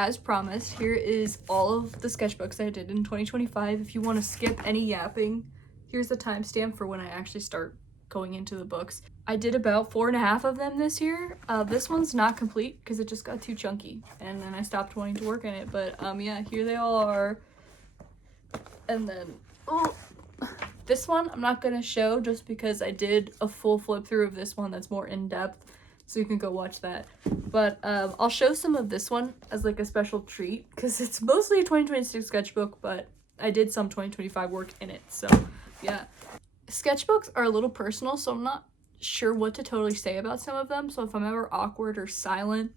as promised, here is all of the sketchbooks I did in 2025. If you want to skip any yapping, here's the timestamp for when I actually start going into the books. I did about 4.5 of them this year. This one's not complete because it just got too chunky and then I stopped wanting to work in it, but yeah, here they all are. And then this one I'm not gonna show just because I did a full flip through of this one that's more in-depth, so you can go watch that. But I'll show some of this one as like a special treat because it's mostly a 2026 sketchbook, but I did some 2025 work in it, so yeah. Sketchbooks are a little personal, so I'm not sure what to totally say about some of them, so if I'm ever awkward or silent,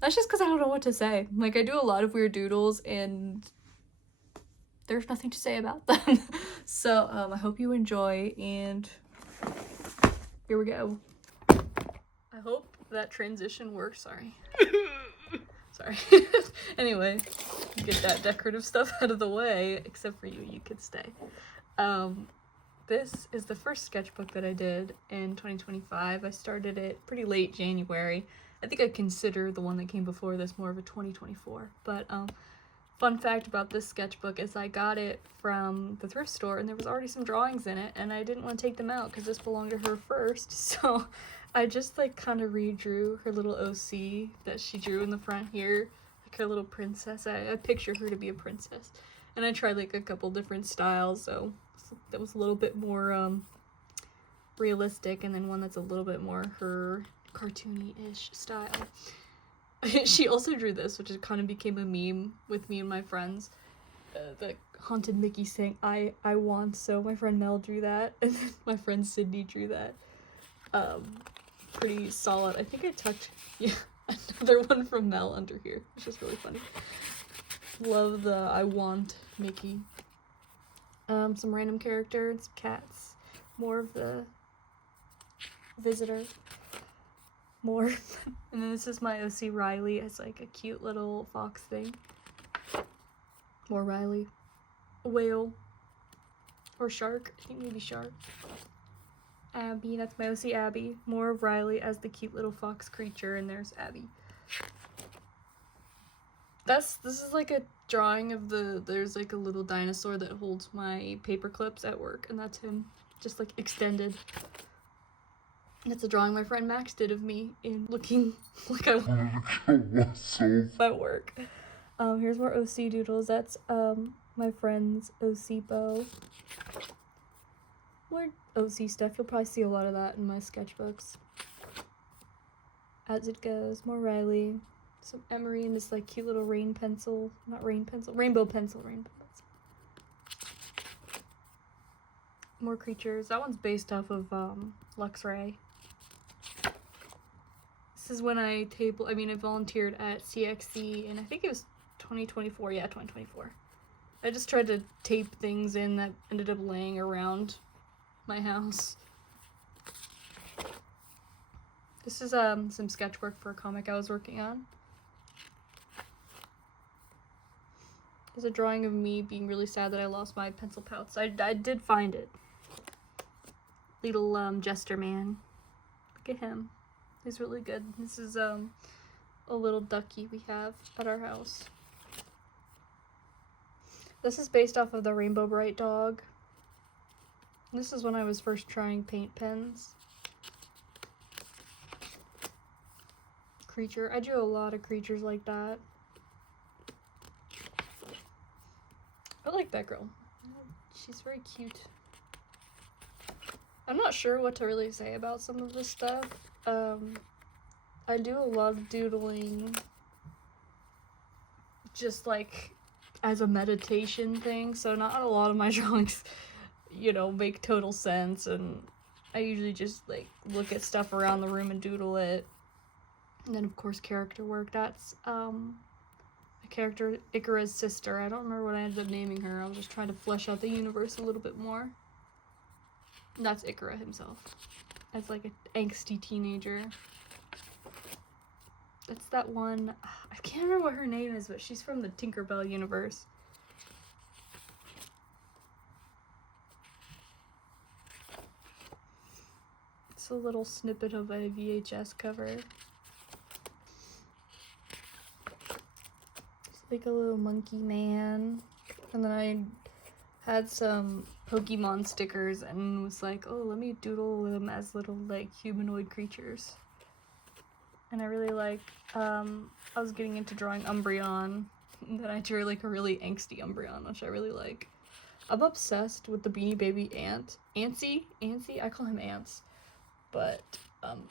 that's just because I don't know what to say. Like, I do a lot of weird doodles and there's nothing to say about them. So I hope you enjoy, and here we go. I hope that transition works. Sorry. Sorry. Anyway, get that decorative stuff out of the way, except for you could stay. This is the first sketchbook that I did in 2025. I started it pretty late January. I think I consider the one that came before this more of a 2024, but fun fact about this sketchbook is I got it from the thrift store and there was already some drawings in it and I didn't want to take them out because this belonged to her first, so I just like kind of redrew her little OC that she drew in the front here, like her little princess. I picture her to be a princess, and I tried like a couple different styles, so that was a little bit more realistic, and then one that's a little bit more her cartoony-ish style. She also drew this, which kind of became a meme with me and my friends. The haunted Mickey saying I want, so my friend Mel drew that, and then my friend Sydney drew that. Pretty solid. I think I tucked another one from Mel under here, which is really funny. Love the I want Mickey. Some random characters, cats, more of the visitor. More. And then this is my OC Riley as like a cute little fox thing. More Riley. A whale. Or shark. I think maybe shark. Abby, that's my OC Abby. More of Riley as the cute little fox creature, and there's Abby. This is like a drawing of there's like a little dinosaur that holds my paper clips at work, and that's him. Just like extended. It's a drawing my friend Max did of me in looking like I was at work. Here's more OC doodles. That's my friend's OC bow. More OC stuff. You'll probably see a lot of that in my sketchbooks. As it goes, more Riley. Some Emery and this like cute little rainbow pencil. More creatures. That one's based off of Luxray. This is when I volunteered at CXC, and I think it was 2024. Yeah, 2024. I just tried to tape things in that ended up laying around my house. This is some sketch work for a comic I was working on. There's a drawing of me being really sad that I lost my pencil pouch. I did find it. Little jester man. Look at him. He's really good. This is a little ducky we have at our house. This is based off of the Rainbow Bright dog. This is when I was first trying paint pens. Creature. I drew a lot of creatures like that. I like that girl. She's very cute. I'm not sure what to really say about some of this stuff. I do a lot of doodling just like as a meditation thing, so not a lot of my drawings, make total sense, and I usually just like look at stuff around the room and doodle it. And then of course character work. That's a character, Ikara's sister. I don't remember what I ended up naming her. I was just trying to flesh out the universe a little bit more. And that's Ikara himself, as like an angsty teenager. That's that one, I can't remember what her name is, but she's from the Tinkerbell universe. It's a little snippet of a VHS cover. like a little monkey man. And then I had some Pokemon stickers and was like, oh, let me doodle them as little like humanoid creatures. And I really like, I was getting into drawing Umbreon, and then I drew like a really angsty Umbreon, which I really like. I'm obsessed with the Beanie Baby ant. Antsy? I call him Ants. But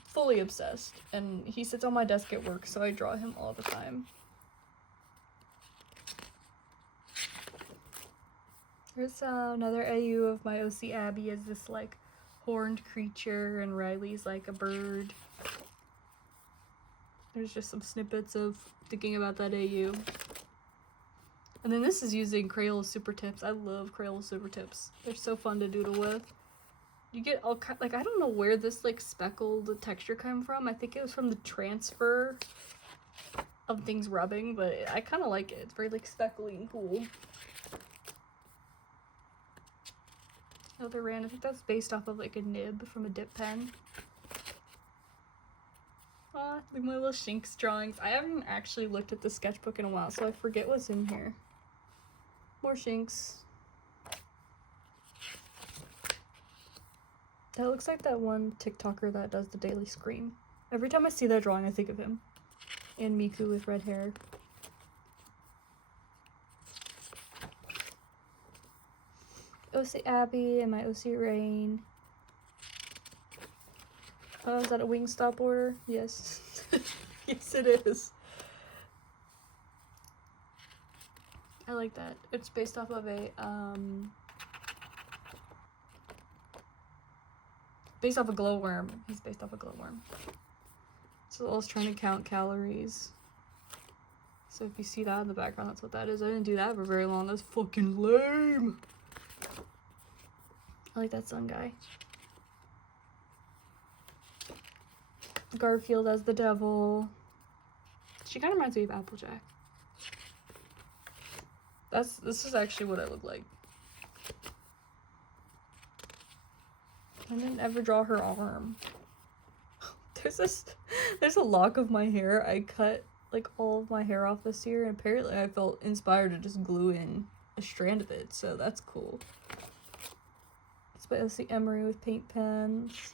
fully obsessed. And he sits on my desk at work, so I draw him all the time. There's another AU of my OC Abby as this like horned creature, and Riley's like a bird. There's just some snippets of thinking about that AU. And then this is using Crayola Super Tips. I love Crayola Super Tips. They're so fun to doodle with. You get all kind, like, I don't know where this like speckled texture came from. I think it was from the transfer of things rubbing, but I kind of like it. It's very like speckly and cool. Another random, I think that's based off of like a nib from a dip pen. Like my little Shinx drawings. I haven't actually looked at the sketchbook in a while, so I forget what's in here. More Shinx. That looks like that one TikToker that does the Daily Scream. Every time I see that drawing, I think of him. And Miku with red hair. OC Abby and my OC Rain. Oh, is that a Wingstop order? Yes. Yes, it is. I like that. It's based off of a, based off a glowworm. He's based off a glowworm. So I was trying to count calories. So if you see that in the background, that's what that is. I didn't do that for very long. That's fucking lame. I like that sun guy. Garfield as the devil. She kind of reminds me of Applejack. This is actually what I look like. I didn't ever draw her arm. There's a lock of my hair. I cut like all of my hair off this year, and apparently I felt inspired to just glue in a strand of it, so that's cool. It's by OC Emery with paint pens.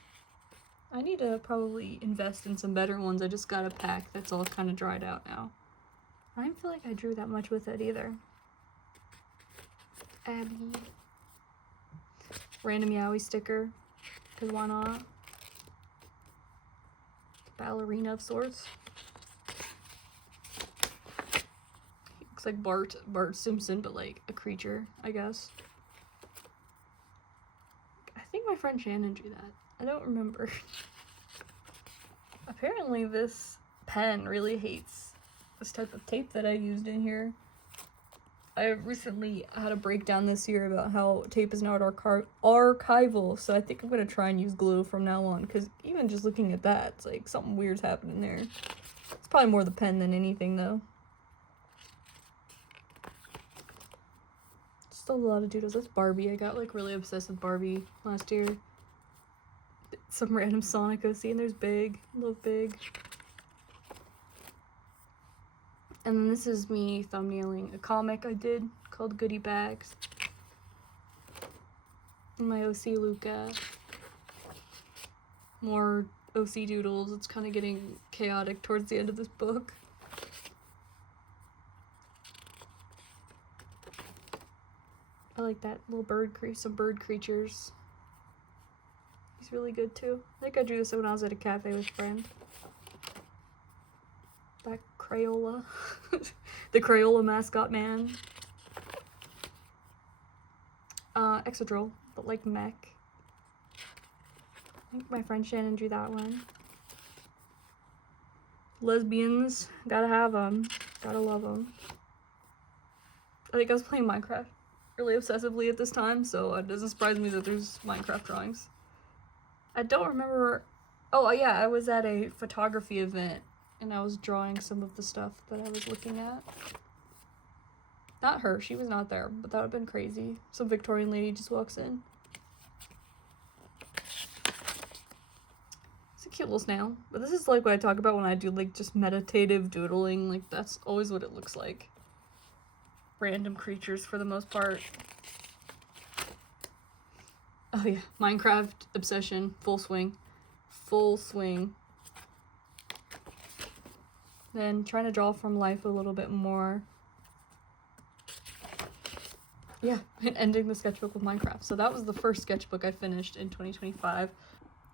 I need to probably invest in some better ones. I just got a pack that's all kind of dried out now. I don't feel like I drew that much with it either. Abby. Random Yowie sticker, because why not? Ballerina of sorts. Looks like Bart Simpson, but like a creature, I guess. I think my friend Shannon drew that. I don't remember. Apparently this pen really hates this type of tape that I used in here. I recently had a breakdown this year about how tape is not archival, so I think I'm gonna try and use glue from now on, because even just looking at that, it's like something weird's happening there. It's probably more the pen than anything, though. Still a lot of doodles. That's Barbie. I got like really obsessed with Barbie last year. Some random Sonic OC, and there's Big. Love Big. And then this is me thumbnailing a comic I did called Goodie Bags. And my OC Luca. More OC doodles. It's kind of getting chaotic towards the end of this book. I like that little bird, some bird creatures. He's really good too. I think I drew this when I was at a cafe with a friend. That Crayola. The Crayola mascot man. Exodrol, but like mech. I think my friend Shannon drew that one. Lesbians, gotta have them. Gotta love them. I think I was playing Minecraft really obsessively at this time, so it doesn't surprise me that there's Minecraft drawings. I don't remember. Oh yeah, I was at a photography event and I was drawing some of the stuff that I was looking at. Not her, she was not there, but that would have been crazy. Some Victorian lady just walks in. It's a cute little snail. But this is like what I talk about when I do like just meditative doodling. Like that's always what it looks like. random creatures for the most part. Oh yeah, Minecraft obsession, full swing. Full swing. Then trying to draw from life a little bit more. Yeah, and ending the sketchbook with Minecraft. So that was the first sketchbook I finished in 2025.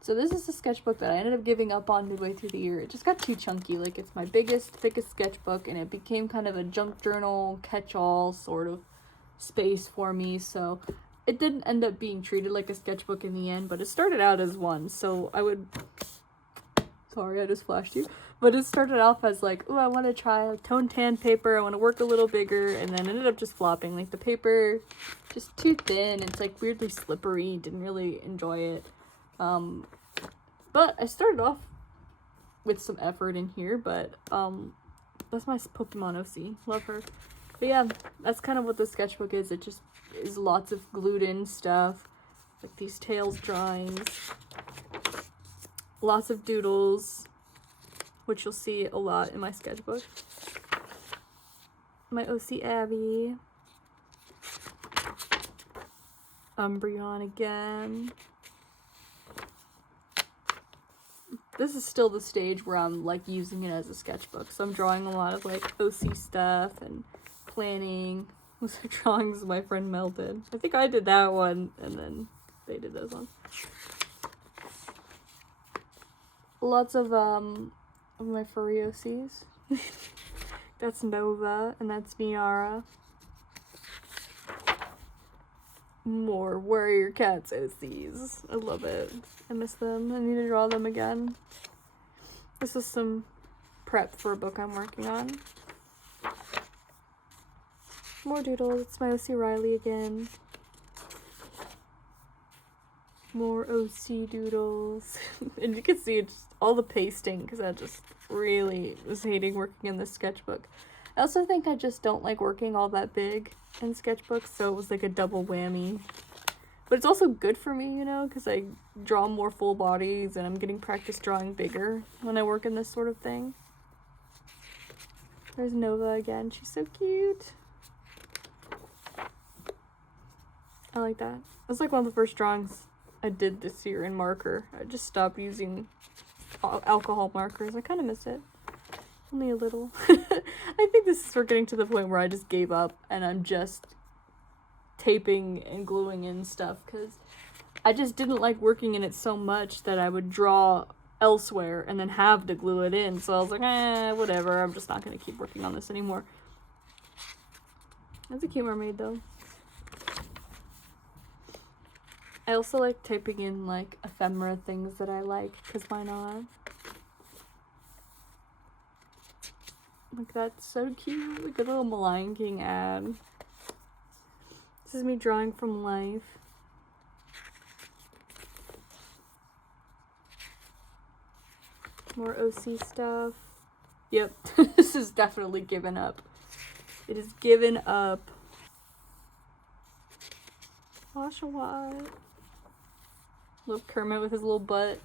So this is a sketchbook that I ended up giving up on midway through the year. It just got too chunky. Like, it's my biggest, thickest sketchbook, and it became kind of a junk journal, catch-all sort of space for me. So it didn't end up being treated like a sketchbook in the end, but it started out as one. So I would... Sorry, I just flashed you. But it started off as like, oh, I want to try tone tan paper. I want to work a little bigger. And then ended up just flopping. Like, the paper just too thin. It's like weirdly slippery. Didn't really enjoy it. But I started off with some effort in here. But that's my Pokemon OC. Love her. But yeah, that's kind of what the sketchbook is. It just is lots of glued in stuff. Like these tails drawings. Lots of doodles, which you'll see a lot in my sketchbook. My OC Abby. Umbreon again. This is still the stage where I'm like using it as a sketchbook. So I'm drawing a lot of like OC stuff and planning. Those are drawings my friend Mel did. I think I did that one and then they did those ones. Lots of my furry OCs. That's Nova, and that's Miara. More Warrior Cats OCs. I love it. I miss them. I need to draw them again. This is some prep for a book I'm working on. More doodles. It's my OC Riley again. More OC doodles. And you can see it's just all the pasting, because I just really was hating working in this sketchbook. I also think I just don't like working all that big in sketchbooks, so it was like a double whammy. But it's also good for me, you know, because I draw more full bodies and I'm getting practice drawing bigger when I work in this sort of thing. There's Nova again. She's so cute. I like that. That's like one of the first drawings I did this year in marker. I just stopped using alcohol markers. I kind of miss it. Only a little. I think we're getting to the point where I just gave up and I'm just taping and gluing in stuff because I just didn't like working in it so much that I would draw elsewhere and then have to glue it in. So I was like, whatever. I'm just not going to keep working on this anymore. That's a cute mermaid though. I also like typing in like ephemera things that I like, because why not? Like, that's so cute. Like a little Lion King ad. This is me drawing from life. More OC stuff. Yep, this is definitely given up. It is given up. Oshawott. Love Kermit with his little butt.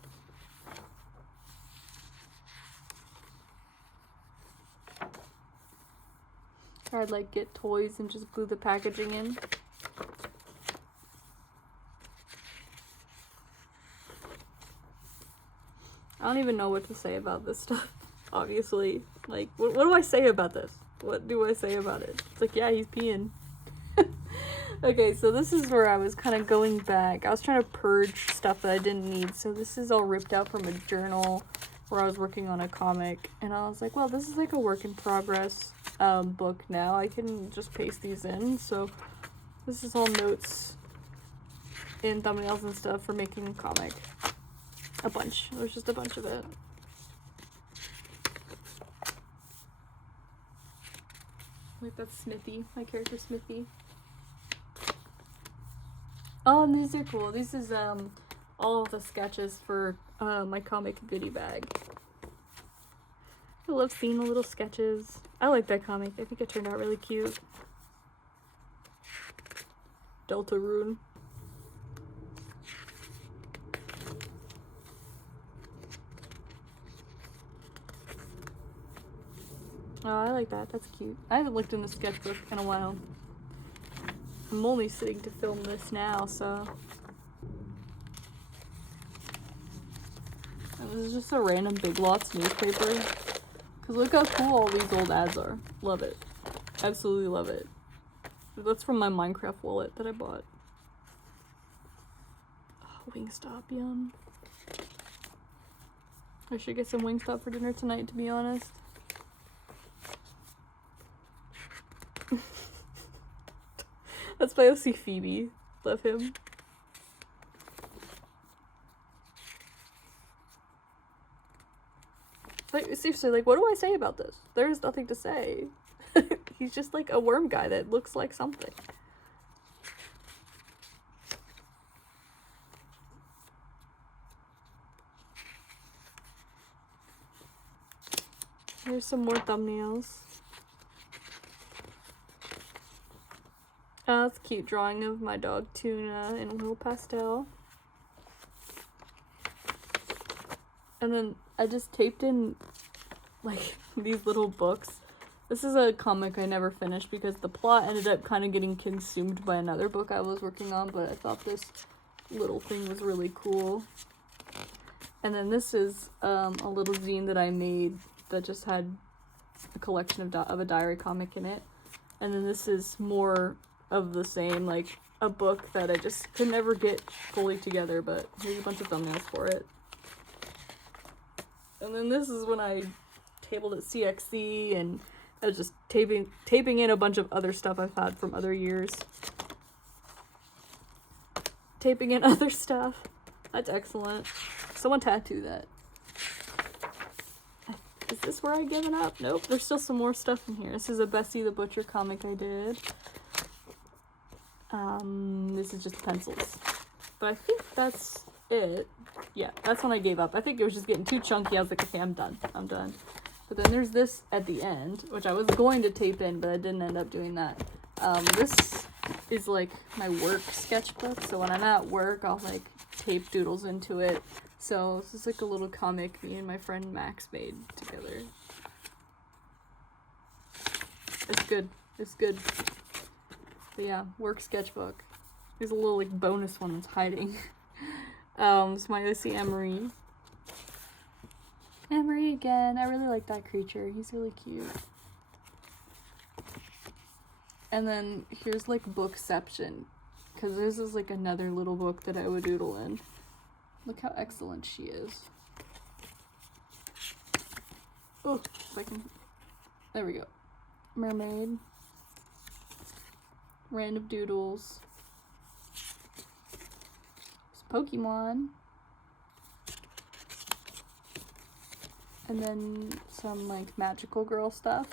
Or I'd like get toys and just glue the packaging in. I don't even know what to say about this stuff, obviously. Like, what do I say about this? What do I say about it? It's like, yeah, he's peeing. Okay, so this is where I was kind of going back. I was trying to purge stuff that I didn't need. So this is all ripped out from a journal where I was working on a comic. And I was like, well, this is like a work in progress book now. I can just paste these in. So this is all notes and thumbnails and stuff for making a comic. A bunch. There's just a bunch of it. Like, that's Smithy, my character Smithy. Oh, and these are cool. This is all of the sketches for my comic goodie bag. I love seeing the little sketches. I like that comic. I think it turned out really cute. Deltarune. Oh, I like that. That's cute. I haven't looked in the sketchbook in a while. I'm only sitting to film this now, so. And this is just a random Big Lots newspaper. Because look how cool all these old ads are. Love it. Absolutely love it. That's from my Minecraft wallet that I bought. Oh, Wingstop, yum. I should get some Wingstop for dinner tonight, to be honest. That's by OC Phoebe. Love him. Like, seriously, like, what do I say about this? There's nothing to say. He's just like a worm guy that looks like something. Here's some more thumbnails. Oh, that's a cute drawing of my dog Tuna in Will Pastel. And then I just taped in, like, these little books. This is a comic I never finished because the plot ended up kind of getting consumed by another book I was working on, but I thought this little thing was really cool. And then this is a little zine that I made that just had a collection of a diary comic in it. And then this is more of the same, like a book that I just could never get fully together, but here's a bunch of thumbnails for it. And then this is when I tabled at CXC, and I was just taping in a bunch of other stuff I've had from other years. Taping in other stuff. That's excellent. Someone tattoo that. Is this where I've given up? Nope, there's still some more stuff in here. This is a Bessie the Butcher comic I did. This is just pencils. But I think that's it. Yeah, that's when I gave up. I think it was just getting too chunky. I was like, okay, I'm done. But then there's this at the end, which I was going to tape in, but I didn't end up doing that. This is like my work sketchbook. So when I'm at work, I'll like tape doodles into it. So this is like a little comic me and my friend Max made together. It's good. It's good. But yeah, work sketchbook. There's a little like bonus one that's hiding. It's my OC Emery. Emery again. I really like that creature. He's really cute. And then here's like bookception, because this is like another little book that I would doodle in. Look how excellent she is. Oh, if I can. There we go. Mermaid. Random doodles. Pokemon, and then some like magical girl stuff.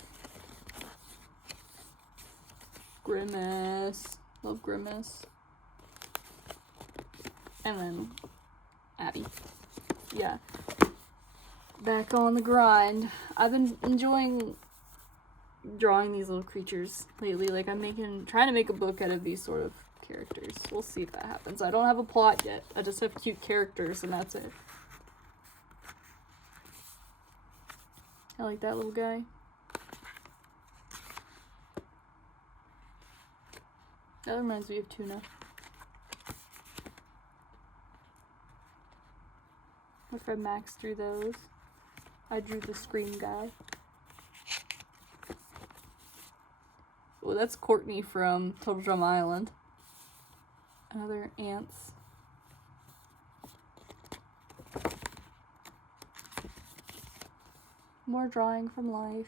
Grimace, love Grimace, and then Abby. Yeah, back on the grind. I've been enjoying drawing these little creatures lately. Like I'm trying to make a book out of these sort of characters. We'll see if that happens. I don't have a plot yet. I just have cute characters and that's it. I like that little guy. That reminds me of Tuna. My friend Max drew those. I drew the Scream guy. Oh, that's Courtney from Total Drama Island. Another ants. More drawing from life.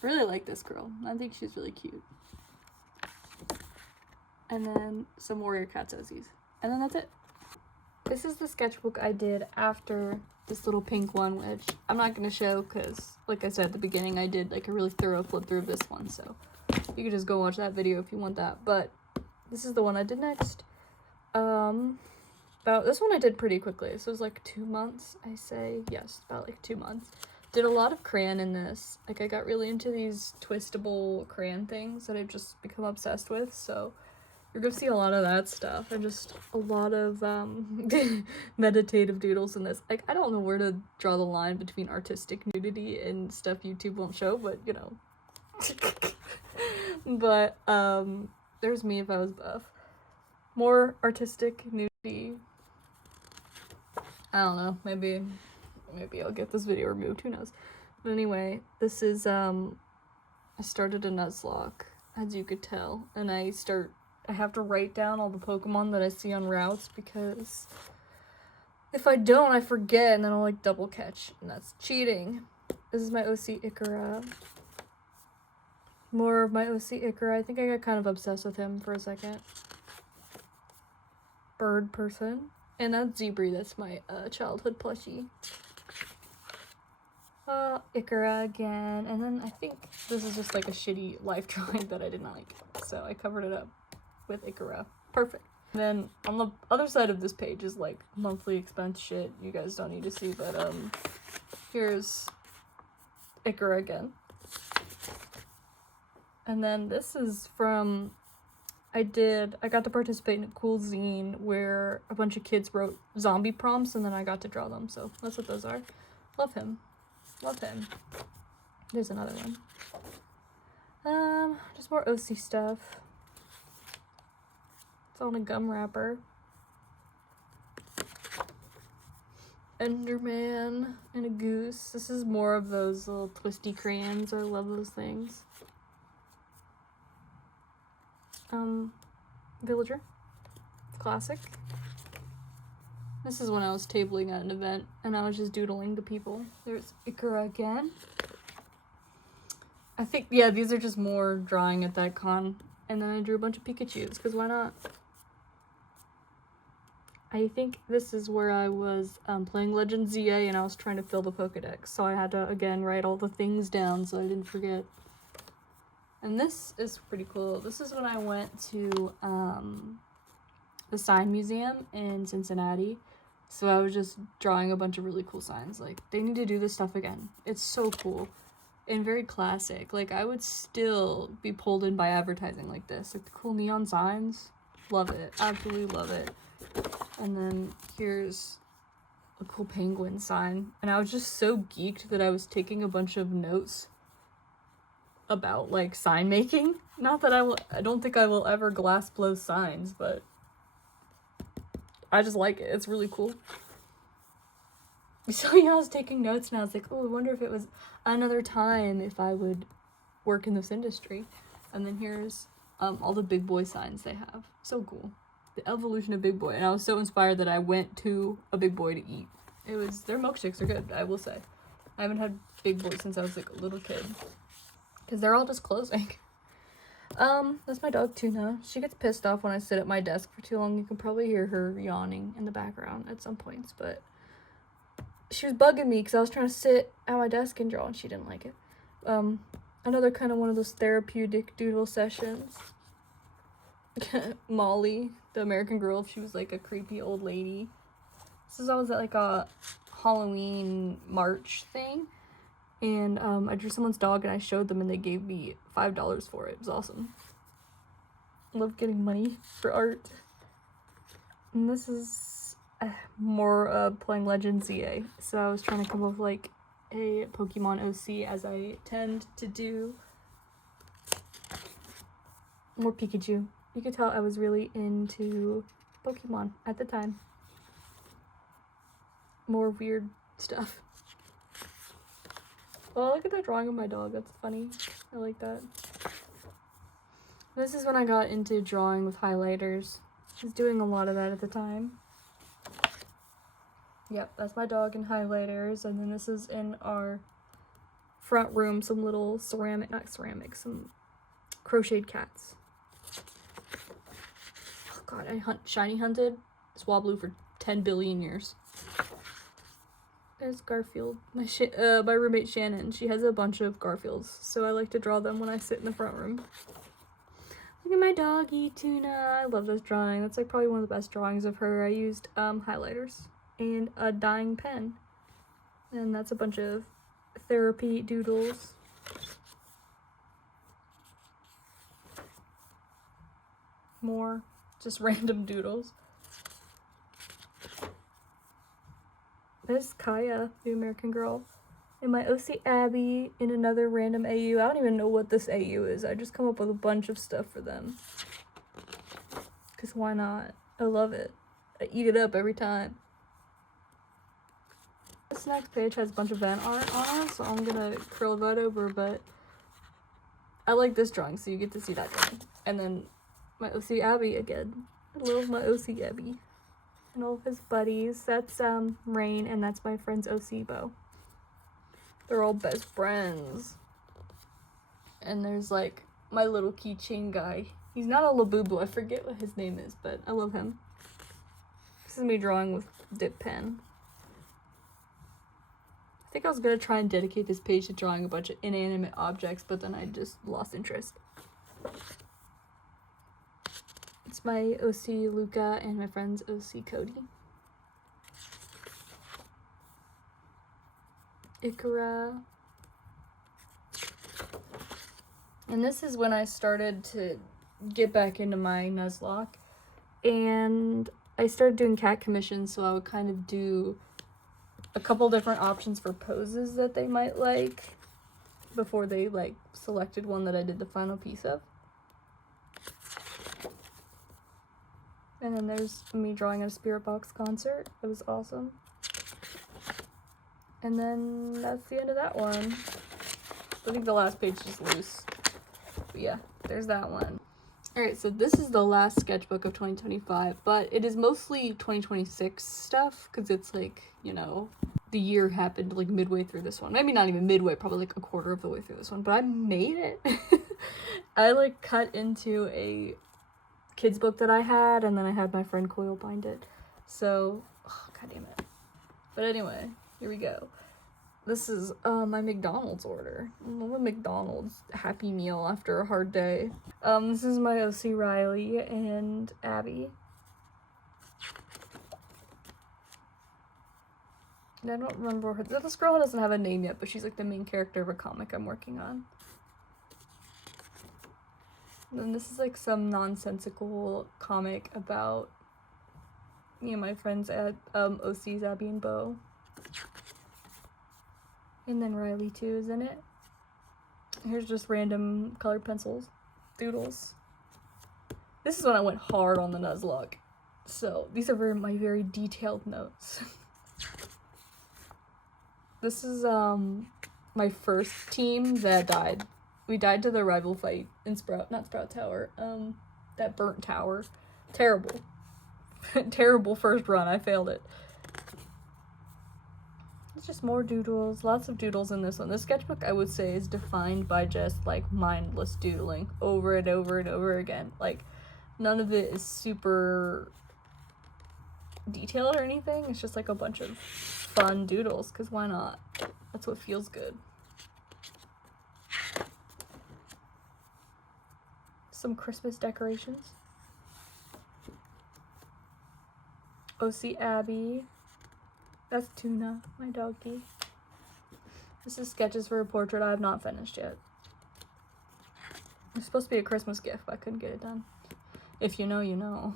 Really like this girl. I think she's really cute. And then some Warrior Cats OCs. And then that's it. This is the sketchbook I did after this little pink one, which I'm not going to show because, like I said at the beginning, I did like a really thorough flip through of this one. So you can just go watch that video if you want that. But this is the one I did next. About this one I did pretty quickly. This was like 2 months, I say. Yes, about like 2 months. Did a lot of crayon in this. Like I got really into these twistable crayon things that I've just become obsessed with. So You're gonna see a lot of that stuff and just a lot of meditative doodles in this. Like, I don't know where to draw the line between artistic nudity and stuff YouTube won't show, but you know. But there's me if I was buff. More artistic nudity. I don't know, maybe I'll get this video removed, who knows. But anyway, this is I started a Nuzlocke, as you could tell, and I have to write down all the Pokemon that I see on routes, because if I don't, I forget, and then I'll like double catch, and that's cheating. This is my OC Ikara. More of my OC Ikara. I think I got kind of obsessed with him for a second. Bird person. And that's Zebri, that's my childhood plushie. Ikara again, and then I think this is just like a shitty life drawing that I didn't like, so I covered it up with Ikara. Perfect. And then on the other side of this page is like monthly expense shit you guys don't need to see, but here's Ikara again. And then this is from, I got to participate in a cool zine where a bunch of kids wrote zombie prompts and then I got to draw them, so that's what those are. Love him. Love him. There's another one. Just more OC stuff. It's on a gum wrapper. Enderman and a goose. This is more of those little twisty crayons. I love those things. Villager. Classic. This is when I was tabling at an event and I was just doodling the people. There's Ikara again. I think, yeah, these are just more drawing at that con. And then I drew a bunch of Pikachus, because why not? I think this is where I was playing Legend ZA and I was trying to fill the Pokedex. So I had to, again, write all the things down so I didn't forget. And this is pretty cool. This is when I went to the sign museum in Cincinnati. So I was just drawing a bunch of really cool signs. Like, they need to do this stuff again. It's so cool and very classic. Like, I would still be pulled in by advertising like this. Like, the cool neon signs. Love it. Absolutely love it. And then here's a cool penguin sign. And I was just so geeked that I was taking a bunch of notes about, like, sign making. Not that I don't think I will ever glass blow signs, but I just like it. It's really cool. So yeah, I was taking notes and I was like, oh, I wonder if it was another time if I would work in this industry. And then here's all the big boy signs they have. So cool. The evolution of big boy. And I was so inspired that I went to a big boy to eat. Their milkshakes are good, I will say. I haven't had big boy since I was like a little kid, because they're all just closing. That's my dog Tuna. She gets pissed off when I sit at my desk for too long. You can probably hear her yawning in the background at some points, but she was bugging me because I was trying to sit at my desk and draw and she didn't like it. Another kind of one of those therapeutic doodle sessions. Molly, the American Girl, if she was like a creepy old lady. This is always at like a Halloween March thing. And I drew someone's dog and I showed them and they gave me $5 for it. It was awesome. I love getting money for art. And this is more playing Legend ZA. So I was trying to come up with like a Pokemon OC, as I tend to do. More Pikachu. You could tell I was really into Pokemon at the time. More weird stuff. Oh, look at that drawing of my dog. That's funny. I like that. This is when I got into drawing with highlighters. I was doing a lot of that at the time. Yep, that's my dog in highlighters. And then this is in our front room, some little some crocheted cats. Oh god, I shiny hunted Swablu for 10 billion years. There's Garfield. My roommate Shannon, she has a bunch of Garfields, so I like to draw them when I sit in the front room. Look at my doggy, Tuna. I love this drawing. That's like probably one of the best drawings of her. I used highlighters and a dyeing pen. And that's a bunch of therapy doodles. more just random doodles. This is Kaya, the American Girl. And my OC Abby in another random AU. I don't even know what this AU is. I just come up with a bunch of stuff for them. Because why not? I love it. I eat it up every time. This next page has a bunch of van art on it, so I'm gonna curl that over, but I like this drawing, so you get to see that drawing. And then my OC Abby again. I love my OC Abby. And all of his buddies. That's Rain, and that's my friend's OC Bo. They're all best friends. And there's like my little keychain guy. He's not a Labubu, I forget what his name is, but I love him. This is me drawing with dip pen. I think I was gonna try and dedicate this page to drawing a bunch of inanimate objects, but then I just lost interest. It's my OC Luca and my friend's OC Cody. Ikara. And this is when I started to get back into my Nuzlocke, and I started doing cat commissions, so I would kind of do a couple different options for poses that they might like before they like selected one that I did the final piece of. And then there's me drawing at a Spirit Box concert. It was awesome. And then that's the end of that one. I think the last page is loose. But yeah, there's that one. Alright, so this is the last sketchbook of 2025, but it is mostly 2026 stuff, because it's like, you know, the year happened like midway through this one. Maybe not even midway, probably like a quarter of the way through this one, but I made it. I like cut into a kids book that I had, and then I had my friend Coyle bind it. So, oh, god damn it. But anyway, here we go. This is my McDonald's order. I love a McDonald's Happy Meal after a hard day. This is my OC Riley and Abby. And I don't remember her. This girl doesn't have a name yet, but she's like the main character of a comic I'm working on. And then this is like some nonsensical comic about me and my friends at OC's Abby and Bo. And then Riley too is in it. Here's just random colored pencils, doodles. This is when I went hard on the Nuzlocke. So these are my very detailed notes. This is my first team that died. We died to the rival fight in not Sprout Tower, that burnt tower. Terrible. Terrible first run, I failed it. It's just more doodles, lots of doodles in this one. This sketchbook, I would say, is defined by just like mindless doodling over and over and over again. Like, none of it is super detailed or anything. It's just like a bunch of fun doodles, because why not? That's what feels good. Some Christmas decorations. OC Abby. That's Tuna, my doggy. This is sketches for a portrait I have not finished yet. It's supposed to be a Christmas gift, but I couldn't get it done. If you know, you know.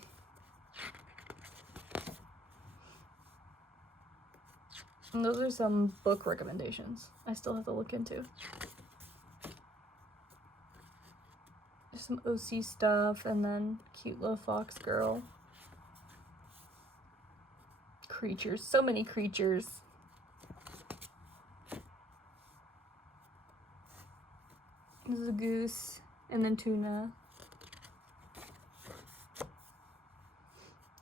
And those are some book recommendations I still have to look into. There's some OC stuff, and then cute little fox girl. Creatures, so many creatures. This is a goose, and then Tuna.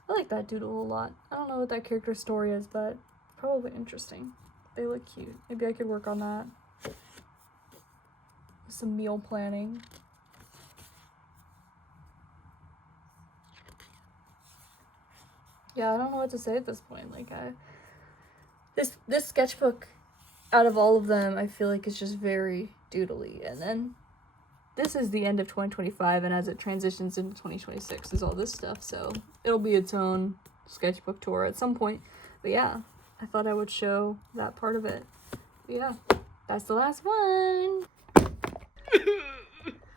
I like that doodle a lot. I don't know what that character's story is, but probably interesting. They look cute. Maybe I could work on that. Some meal planning. Yeah, I don't know what to say at this point. Like, this sketchbook, out of all of them, I feel like it's just very doodly. And then this is the end of 2025, and as it transitions into 2026 is all this stuff. So it'll be its own sketchbook tour at some point. But yeah, I thought I would show that part of it. But yeah, that's the last one.